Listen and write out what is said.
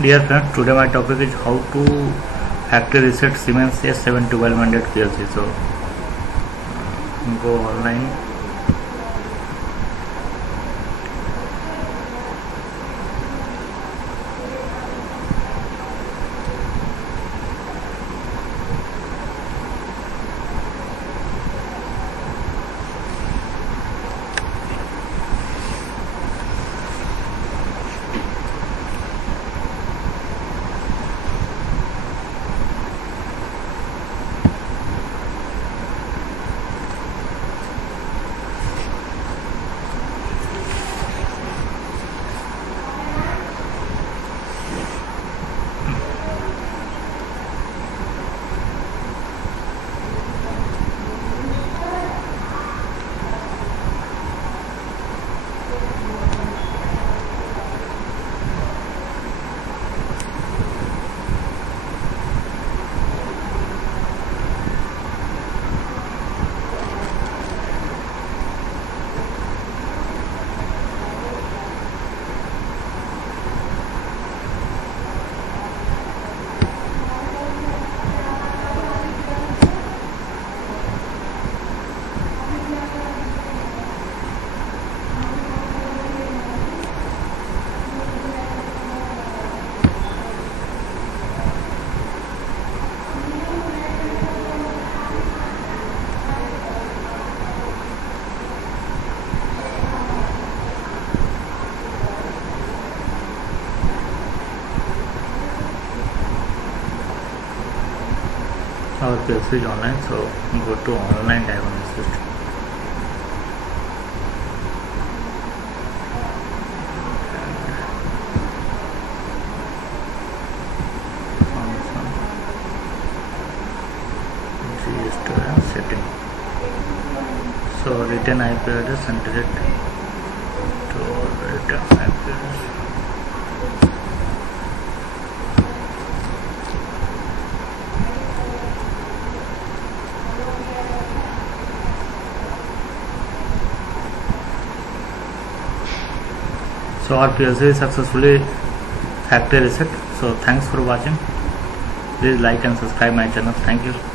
Dear friends, today my topic is how to factory reset Siemens S7 1200 PLC. So go online. Our PLC is online, so go to online diagnosis. Setting. So return IP address and direct to return IP address. So our PLC is successfully factory reset. So thanks for watching. Please like and subscribe my channel. Thank you.